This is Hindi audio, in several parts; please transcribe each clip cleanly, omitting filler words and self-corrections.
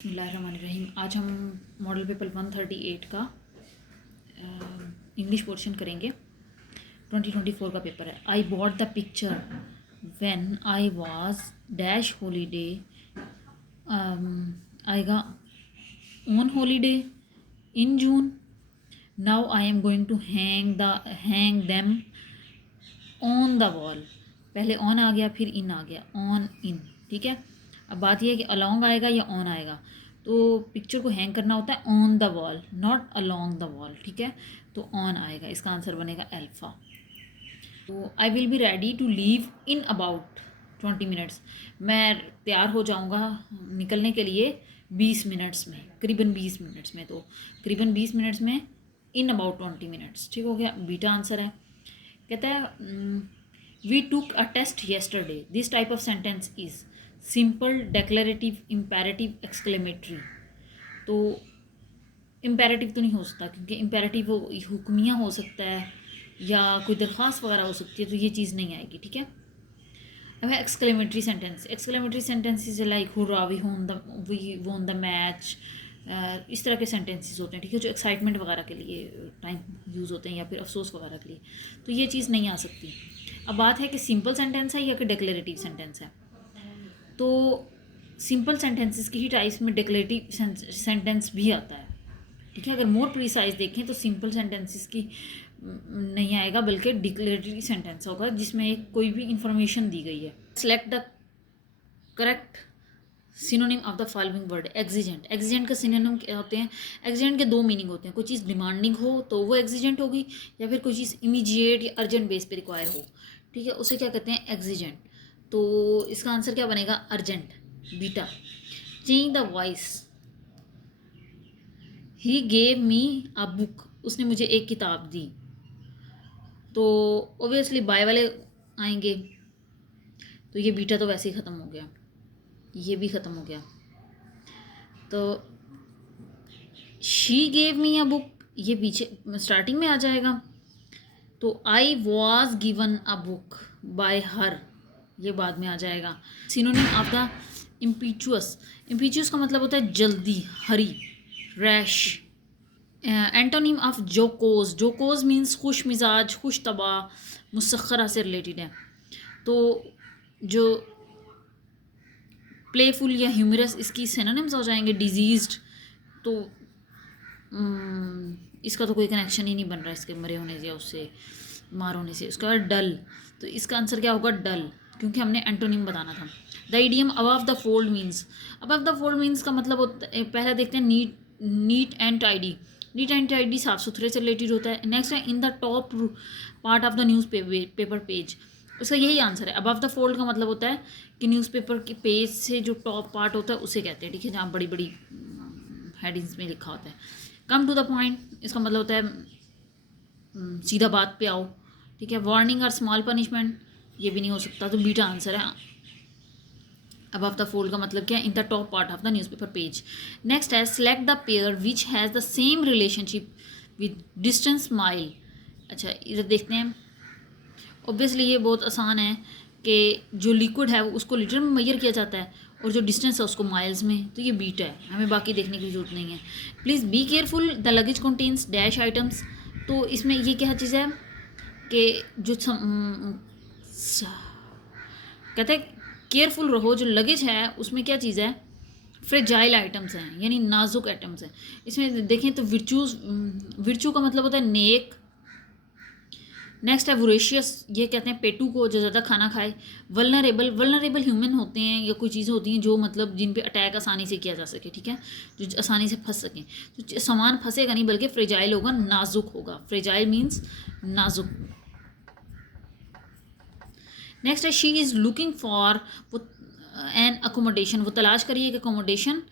बिस्मिल्लाहिर्रहमानिर्रहीम। आज हम मॉडल पेपर 138 का इंग्लिश पोर्शन करेंगे। 2024 का पेपर है। I bought the picture when I was dash holiday आएगा on holiday in June. Now I am going to hang them on the wall. पहले ऑन आ गया, फिर इन आ गया, ऑन इन। ठीक है, अब बात यह है कि अलोंग आएगा या ऑन आएगा। तो पिक्चर को हैंग करना होता है on the wall, not along the wall. ठीक है, तो ऑन आएगा, इसका आंसर बनेगा अल्फ़ा। तो I will be ready to leave in about 20 minutes. मैं तैयार हो जाऊँगा निकलने के लिए 20 मिनट्स में, करीबन 20 मिनट्स में। तो करीबन 20 मिनट्स में, इन अबाउट 20 मिनट्स। ठीक हो गया, बीटा आंसर है। कहता है we took a test yesterday. This type of sentence is simple, declarative, imperative, exclamatory. तो इम्पेरेटिव तो नहीं हो सकता, क्योंकि इम्पेरेटिव हुक्मिया हो सकता है या कोई दरख्वास्त वगैरह हो सकती है, तो ये चीज़ नहीं आएगी। ठीक है, अब है exclamatory sentence. Exclamatory sentences like hurrah, we won the match, इस तरह के सेंटेंसेस होते हैं। ठीक है, जो एक्साइटमेंट वगैरह के लिए टाइम यूज़ होते हैं या फिर अफसोस वगैरह के लिए, तो ये चीज़ नहीं आ सकती। अब बात है कि सिंपल सेंटेंस है या कि डिक्लेरेटिव सेंटेंस है। तो सिंपल सेंटेंसेस की ही टाइप्स में डिक्लेरेटिव सेंटेंस भी आता है। ठीक है, अगर मोर प्रिसाइज देखें तो सिंपल सेंटेंसेस की नहीं आएगा, बल्कि डिक्लेरेटरी सेंटेंस होगा जिसमें एक कोई भी इंफॉर्मेशन दी गई है। Select the correct synonym of the following word. Exigent. Exigent का सिनोनिम क्या होते हैं? एग्जिजेंट के दो मीनिंग होते हैं। कोई चीज़ डिमांडिंग हो तो वो एग्जिजेंट होगी, या फिर कोई चीज़ इमीडिएट या अर्जेंट बेस पे रिक्वायर हो। ठीक है, उसे क्या कहते हैं? एग्जिजेंट। तो इसका आंसर क्या बनेगा? Urgent, beta. Change the voice. He gave me a book. उसने मुझे एक किताब दी। तो ओबियसली बाय वाले आएंगे, तो ये बीटा तो वैसे ही ख़त्म हो गया, ये भी ख़त्म हो गया। तो she gave me a book, ये पीछे स्टार्टिंग में आ जाएगा। तो I was given a book by her, ये बाद में आ जाएगा। Synonym of the impetuous. Impetuous का मतलब होता है जल्दी, hurry, rash. Antonym of jocose. Jocose means खुश मिजाज, खुश तबा, मुसख्खरा से रिलेटेड है। तो जो प्लेफुल या ह्यूमरस, इसकी सिनोनिम्स हो जाएंगे डिजीज्ड। तो इसका तो कोई कनेक्शन ही नहीं बन रहा इसके मरे होने से या उससे मार होने से। उसका डल, तो इसका आंसर क्या होगा? डल, क्योंकि हमने एंटोनिम बताना था। The idiom above the fold means. Above the fold means का मतलब होता है, पहला देखते हैं neat and tidy. Neat and tidy साफ सुथरे से रिलेटेड होता है। नेक्स्ट है in the top part of the news paper page. उसका यही आंसर है। अबव द फोल्ड का मतलब होता है कि न्यूज़पेपर के पेज से जो टॉप पार्ट होता है उसे कहते हैं। ठीक है, जहाँ बड़ी बड़ी हेडिंग्स में लिखा होता है। कम टू द पॉइंट, इसका मतलब होता है सीधा बात पे आओ। ठीक है, वार्निंग और स्मॉल पनिशमेंट, ये भी नहीं हो सकता, तो बीटा आंसर है। अबव द फोल्ड का मतलब क्या है? In the top part of the newspaper page. Next है select the pair which has the same relationship with distance mile. अच्छा, इधर देखते हैं। ऑब्वियसली ये बहुत आसान है कि जो लिक्विड है उसको लीटर में मेजर किया जाता है और जो डिस्टेंस है उसको माइल्स में, तो ये बीटा है, हमें बाकी देखने की जरूरत नहीं है। Please be careful, the luggage contains dash items. तो इसमें ये क्या चीज़ है कि जो कहते हैं केयरफुल रहो, जो लगेज है उसमें क्या चीज़ है? फ्रेजाइल आइटम्स हैं, यानी नाजुक आइटम्स हैं। इसमें देखें तो विर्चू का मतलब होता है नेक। नेक्स्ट है वोरेशियस, ये कहते हैं पेटू को जो ज़्यादा खाना खाए। वल्नरेबल ह्यूमन होते हैं या कोई चीज़ें होती हैं जो मतलब जिन पे अटैक आसानी से किया जा सके। ठीक है, जो आसानी से फंस सकें। तो सामान फंसेगा नहीं, बल्कि फ्रेजाइल होगा, नाजुक होगा। फ्रेजाइल मीन्स नाजुक। नेक्स्ट है she is looking for an accommodation. वो तलाश करिए एक अकोमोडेशन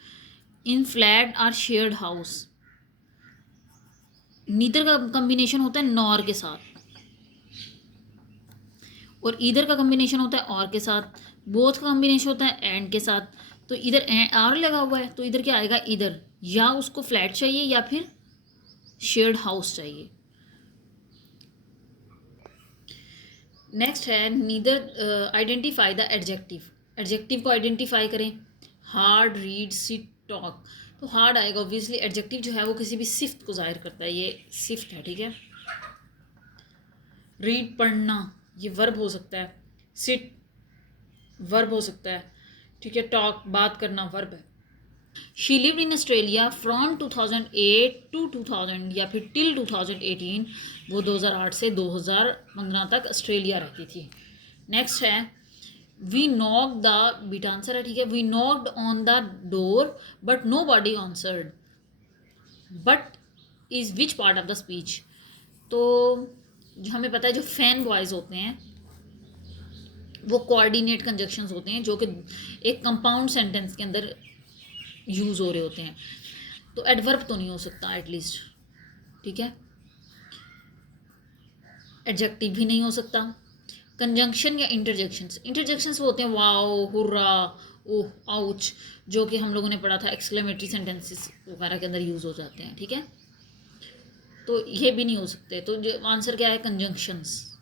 इन फ्लैट और शेयर्ड हाउस। नीदर का कम्बिनेशन होता है नॉर के साथ, और इधर का कम्बिनेशन होता है और के साथ। बोथ का कम्बिनेशन होता है एंड के साथ। तो इधर और लगा हुआ है, तो इधर क्या आएगा? इधर या उसको फ्लैट चाहिए या फिर शेयर्ड हाउस चाहिए। नेक्स्ट है neither identify the adjective. Adjective को आइडेंटिफाई करें। हार्ड, रीड, सिट, टॉक, तो हार्ड आएगा ऑब्वियसली। एडजेक्टिव जो है वो किसी भी सिफ्त को ज़ाहिर करता है, ये सिफ्त है, ठीक है। रीड पढ़ना, ये वर्ब हो सकता है। सिट वर्ब हो सकता है, ठीक है। टॉक बात करना वर्ब है। She lived in Australia from 2008 to 2000 या फिर टिल 2018, वो 2008 से 2015 तक ऑस्ट्रेलिया रहती थी। नेक्स्ट है we knock the, beat answer है, ठीक है। We knocked on the door but nobody answered, but is which part of the speech. तो जो हमें पता है जो फैन बॉयज़ होते हैं वो कोऑर्डिनेट कंजक्शंस होते हैं जो कि एक कंपाउंड सेंटेंस के अंदर यूज़ हो रहे होते हैं, तो एडवर्ब तो नहीं हो सकता एटलीस्ट, ठीक है। एडजेक्टिव भी नहीं हो सकता। कंजंक्शन या इंटरजेक्शंस, इंटरजेक्शंस वो होते हैं वाओ, हुर्रा, ओह, आउच, जो कि हम लोगों ने पढ़ा था एक्सक्लेमेटरी सेंटेंसेस वगैरह के अंदर यूज़ हो जाते हैं, ठीक है। तो ये भी नहीं हो सकते, तो जो आंसर क्या है कंजंक्शंस,